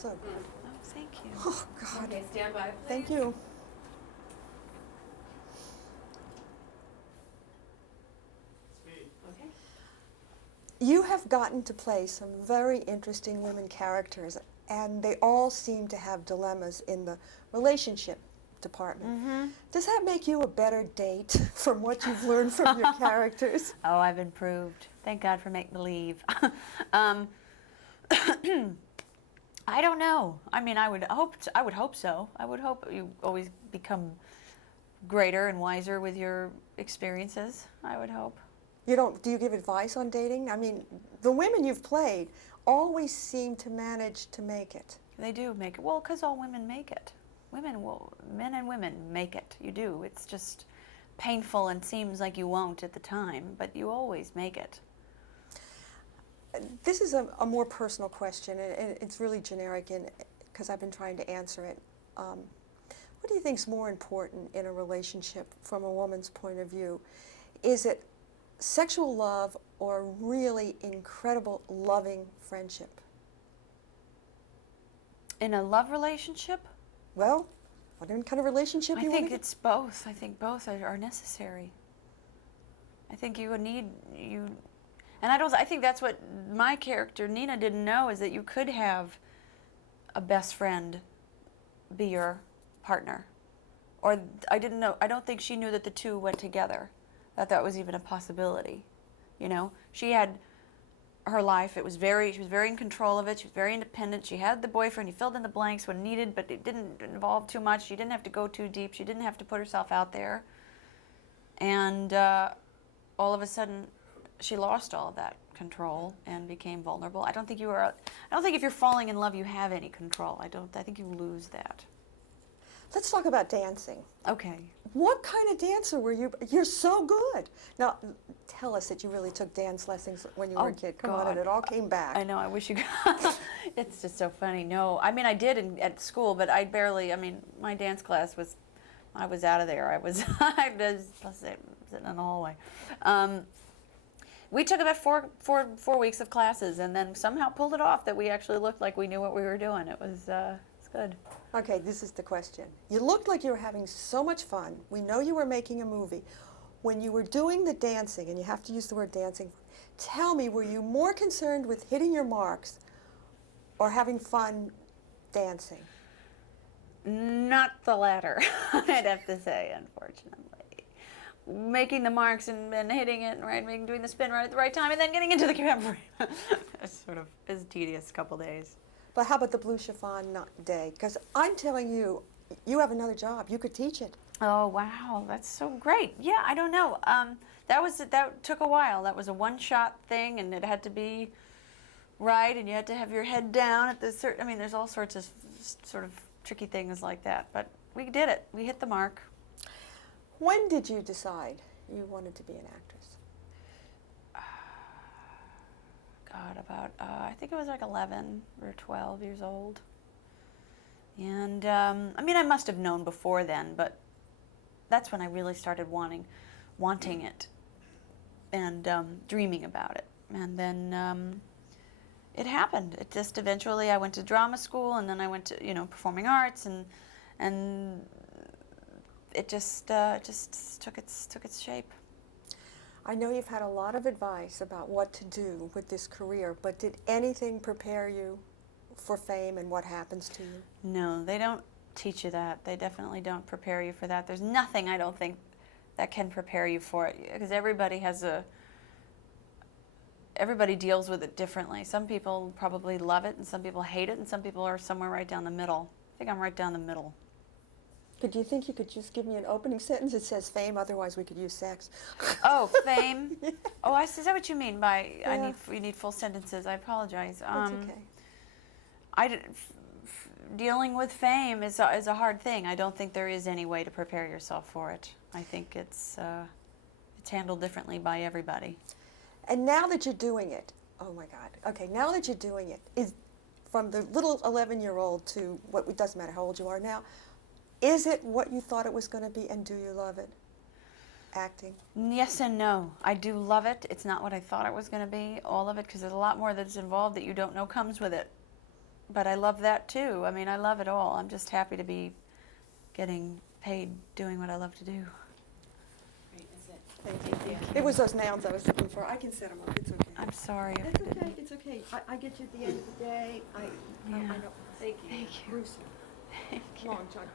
So good. Oh, thank you. Oh, God. Okay, stand by, please. Thank you. Okay. You have gotten to play some very interesting women characters, and they all seem to have dilemmas in the relationship department. Mm-hmm. Does that make you a better date from what you've learned from your characters? Oh, I've improved. Thank God for make believe. I don't know. I mean, I would hope so. I would hope you always become greater and wiser with your experiences. I would hope. You don't, do you give advice on dating? I mean, the women you've played always seem to manage to make it. They do make it. Well, because all women make it. Men and women make it. You do. It's just painful and seems like you won't at the time, but you always make it. This is a more personal question, and it's really generic because I've been trying to answer it. What do you think is more important in a relationship from a woman's point of view? Is it sexual love or really incredible, loving friendship? In a love relationship? Well, what kind of relationship I you think want to it's both. I think both are necessary. I think you would need and I think that's what my character Nina didn't know, is that you could have a best friend be your partner. Or I don't think she knew that the two went together, that was even a possibility. You know, she had her life. She was very in control of it. She was very independent. She had the boyfriend. He filled in the blanks when needed, but it didn't involve too much. She didn't have to go too deep. She didn't have to put herself out there. And all of a sudden, she lost all of that control and became vulnerable. I don't think if you're falling in love, you have any control. I think you lose that. Let's talk about dancing. Okay. What kind of dancer were you? You're so good. Now, tell us that you really took dance lessons when you were a kid. Come on, and it all came back. I know, I wish you could. It's just so funny. No, I mean, I did at school, but my dance class I was out of there. I was sitting in the hallway. We took about four weeks of classes, and then somehow pulled it off that we actually looked like we knew what we were doing. It's good. Okay, this is the question. You looked like you were having so much fun. We know you were making a movie. When you were doing the dancing, and you have to use the word dancing, tell me, were you more concerned with hitting your marks or having fun dancing? Not the latter, I'd have to say, unfortunately. Making the marks and hitting it and doing the spin right at the right time, and then getting into the camera frame. It's sort of is tedious couple days. But how about the blue chiffon day? Because I'm telling you, you have another job. You could teach it. Oh wow, that's so great. Yeah, I don't know. That took a while. That was a one-shot thing, and it had to be right, and you had to have your head down at the certain. I mean, there's all sorts of sort of tricky things like that. But we did it. We hit the mark. When did you decide you wanted to be an actress? God, I think it was like 11 or 12 years old. And I mean, I must have known before then, but that's when I really started wanting it and dreaming about it. And then it happened. It just eventually I went to drama school, and then I went to performing arts, and it just took its shape. I know you've had a lot of advice about what to do with this career, but did anything prepare you for fame and what happens to you? No, they don't teach you that. They definitely don't prepare you for that. There's nothing, I don't think, that can prepare you for it, because everybody deals with it differently. Some people probably love it, and some people hate it, and some people are somewhere right down the middle. I think I'm right down the middle. Do you think you could just give me an opening sentence that says fame? Otherwise, we could use sex. Oh, fame? Yeah. Oh, is that what you mean by Yeah. you need full sentences? I apologize. That's okay. Dealing with fame is a hard thing. I don't think there is any way to prepare yourself for it. I think it's handled differently by everybody. And now that you're doing it, oh my God. Okay, now that you're doing it, is from the little 11-year-old to what, it doesn't matter how old you are now, is it what you thought it was going to be, and do you love it? Acting? Yes and no. I do love it. It's not what I thought it was going to be, all of it, because there's a lot more that's involved that you don't know comes with it. but I love that too. I mean, I love it all. I'm just happy to be getting paid doing what I love to do. Great, that's it. Thank you. It was those nouns I was looking for. I can set them up. It's okay. I'm sorry if I It's okay. didn't. It's okay. I get you at the end of the day. I Yeah. know. Thank you. Thank you. Gruesome. Thank you. Long time.